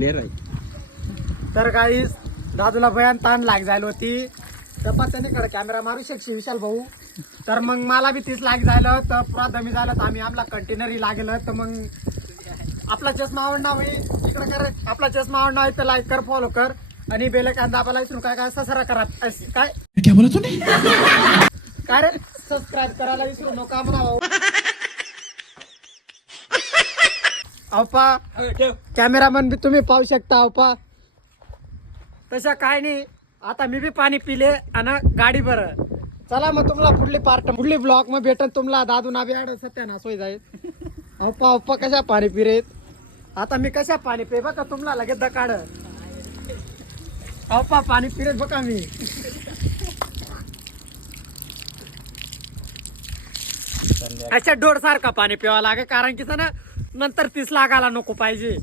ब्लेअर आहे. तर काही दादूला भयान ताण लाग जायला होती त्याने कॅमेरा मारू शकशी विशाल भाऊ. तर मग मला बी 30 लाख झालं तर पुरा दमी झालं तर आम्ही आमला कंटेनरही लागेल. तर मग आपला चष्मा आवडणार होई इकडे कर आपला चष्मा आवडणार आहे तर लाईक कर फॉलो कर आणि बेल आयकॉन दाबायला विसरू काय काय ससरा करा काय क्या बोला तूने? काय रे सबस्क्राईब करायला विसरू नका म्हणा भाऊ. अवपा कॅमेरामन बी तुम्ही पाहू शकता अवपा. तशा काय नाही आता मी बी पाणी पिले आणि गाडी बरं. चला मग तुम्हाला पुढली ब्लॉग मग भेटन तुम्हाला दादू नाबी आड सत्यानाश होई जाईल. अवपा अवपा कशा पाणी पिरेत आता मी कशा पाणी पे बघा तुम्हाला लगेच दकाड अवपा पाणी पिरेत बघा मी. अच्छा डोर सारखा पाणी पिवा लागे कारण की ना नंतर 30 लाखाला नको पाहिजे.